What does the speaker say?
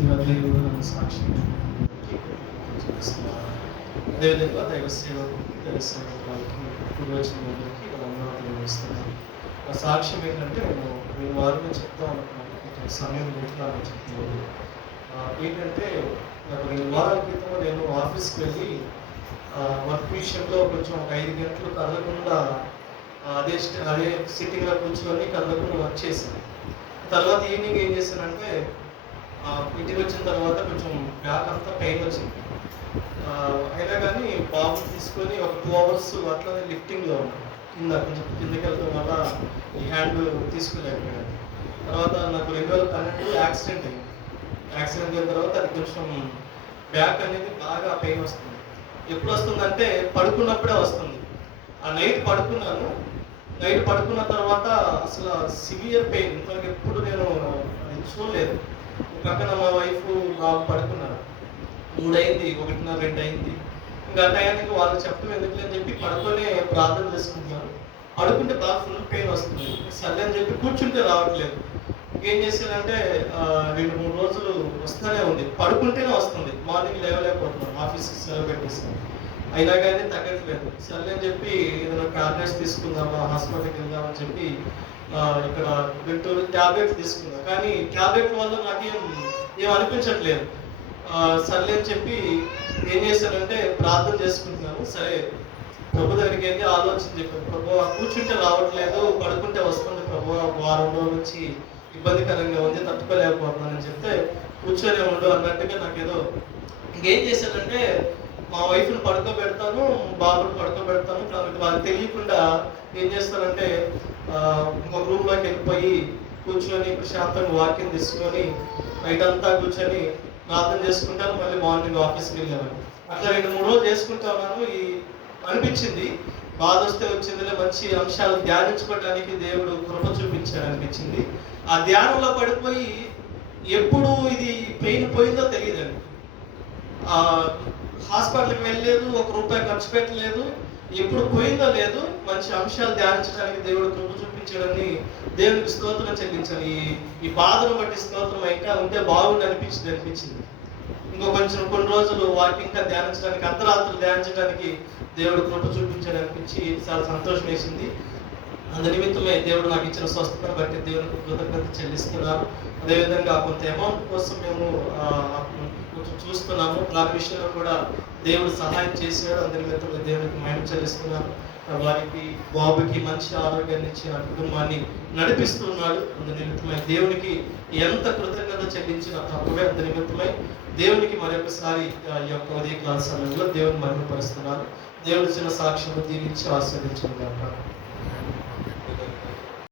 దేవుడు నన్ను సాక్షి చూపిస్తున్నారు. అదేవిధంగా దైవ సేవకులకి ఇప్పుడు వచ్చిన వాళ్ళకి వాళ్ళందరూ ఇస్తున్నాను. ఆ సాక్ష్యం ఏంటంటే నేను వారిని చెప్తాం అనుకున్నాను, కొంచెం సమయం లేట్లాగా చెప్తున్నాను. ఏంటంటే నాకు 2 వారాల క్రితం నేను ఆఫీస్కి వెళ్ళి వర్క్ విషయంలో కొంచెం ఒక 5 గంటలు కదలకుండా అదే సిట్టింగ్లో కూర్చొని కదలకుండా వర్క్ చేశాను. తర్వాత ఈవినింగ్ ఏం చేశానంటే ఇంటికి వచ్చిన తర్వాత కొంచెం బ్యాక్ అంతా పెయిన్ వచ్చింది. అయినా కానీ బాబు తీసుకొని ఒక 2 అవర్స్ అట్లనే లిఫ్టింగ్లో ఉన్నాను. కొంచెం కిందకి వెళ్ళడం వల్ల ఈ హ్యాండ్ తీసుకోలేకపోయాను. తర్వాత నాకు 2012 యాక్సిడెంట్ అయింది. యాక్సిడెంట్ అయిన తర్వాత అది కొంచెం బ్యాక్ అనేది బాగా పెయిన్ వస్తుంది. ఎప్పుడు వస్తుందంటే పడుకున్నప్పుడే వస్తుంది. ఆ నైట్ పడుకున్నాను. నైట్ పడుకున్న తర్వాత అసలు సివియర్ పెయిన్ ఇంతవరకు ఎప్పుడు నేను చూడలేదు. పక్కన మా వైఫ్ బాబు పడుకున్నారు. 3 అయింది, 1:30, 2 అయింది. ఇంకా టయానికి వాళ్ళు చెప్పడం ఎందుకు అని చెప్పి పడుకొని ప్రార్థన చేసుకుంటున్నాను. పడుకుంటే బాగా ఫుల్ పెయిన్ వస్తుంది. సర్లే అని చెప్పి కూర్చుంటే రావట్లేదు. ఏం చేశానంటే 2-3 రోజులు వస్తూనే ఉంది. పడుకుంటేనే వస్తుంది. మార్నింగ్ లేవలేకపోతున్నాను, ఆఫీస్కి సెలవు పెట్టేసాను. అయినా కానీ తగ్గట్లేదు. సర్లే అని చెప్పి ఏదైనా టాబ్లెట్స్ తీసుకుందామా, హాస్పిటల్కి వెళ్దామని చెప్పి ఇక్కడ గుంటూరు టాబ్లెట్స్ తీసుకున్నాను. కానీ టాబ్లెట్ వల్ల నాకేం అనిపించట్లేదు. సర్లే అని చెప్పి ఏం చేశానంటే ప్రార్థన చేసుకుంటున్నాను. సరే ప్రభు దగ్గరికి వెళ్ళి ఆలోచన చెప్పాను, ప్రభు కూర్చుంటే రావట్లేదు, పడుకుంటే వస్తుంది ప్రభు, వారం రోజుల నుంచి ఇబ్బందికరంగా ఉంది, తట్టుకోలేకపోతున్నానని చెప్తే కూర్చొని ఉండు అన్నట్టుగా నాకేదో ఇంకేం చేశానంటే మా వైఫ్ని పడుకోబెడతాను, బాబుని పడుకోబెడతాను. కాబట్టి వాళ్ళకి తెలియకుండా ఏం చేస్తానంటే ఇంకొక రూమ్లోకి వెళ్ళిపోయి కూర్చొని ప్రశాంతంగా వాకింగ్ తీసుకొని నైట్ అంతా కూర్చొని ప్రార్థన చేసుకుంటాను. మళ్ళీ మార్నింగ్ ఆఫీస్కి వెళ్ళాను. అట్లా 2-3 రోజులు చేసుకుంటా ఉన్నాను. అనిపించింది బాధ వస్తే వచ్చిందిలే, మంచి అంశాలు ధ్యానించుకోవడానికి దేవుడు కృప చూపించాడు అనిపించింది. ఆ ధ్యానంలో పడిపోయి ఎప్పుడు ఇది పెయిన్ పోయిందో తెలియదండి. హాస్పిటల్కి వెళ్ళలేదు, ₹1 ఖర్చు పెట్టలేదు, ఎప్పుడు పోయిందో లేదు. మంచి అంశాలు ధ్యానించడానికి దేవుడు కృప చూపించాడని దేవునికి స్తోత్రం చెల్లించాను. ఈ బాధను బట్టి స్తోత్రం ఇంకా ఉంటే బాగుండి అనిపించింది. కొన్ని రోజులు వాకింగ్ ధ్యానించడానికి, అర్ధరాత్రులు ధ్యానించడానికి దేవుడు కృప చూపించాడు అనిపించి చాలా సంతోషం వేసింది. అందు నిమిత్తమే దేవుడు నాకు ఇచ్చిన స్వస్థతను బట్టి దేవునికి కృతజ్ఞత చెల్లిస్తున్నాను. అదేవిధంగా కొంత అమౌంట్ కోసం మేము కొంచెం చూస్తున్నాము. దాని విషయంలో కూడా దేవుడు సహాయం చేశాడు. అందు నిమిత్తమే దేవునికి మహిమ చెల్లిస్తున్నాను. వారికి బాబుకి మంచి ఆరోగ్యాన్ని ఇచ్చి ఆ కుటుంబాన్ని నడిపిస్తున్నాడు. అందు నిమిత్తమై దేవునికి ఎంత కృతజ్ఞత చెల్లించిన తప్పుగా అందు నిమిత్తమై దేవునికి మరొకసారి ఈ యొక్క ఉదయకాల సమయంలో దేవుని మహిమపరుస్తున్నాను. దేవుడు చిన్న సాక్ష్యం దీవించి ఆస్వాదించుకుంటాను.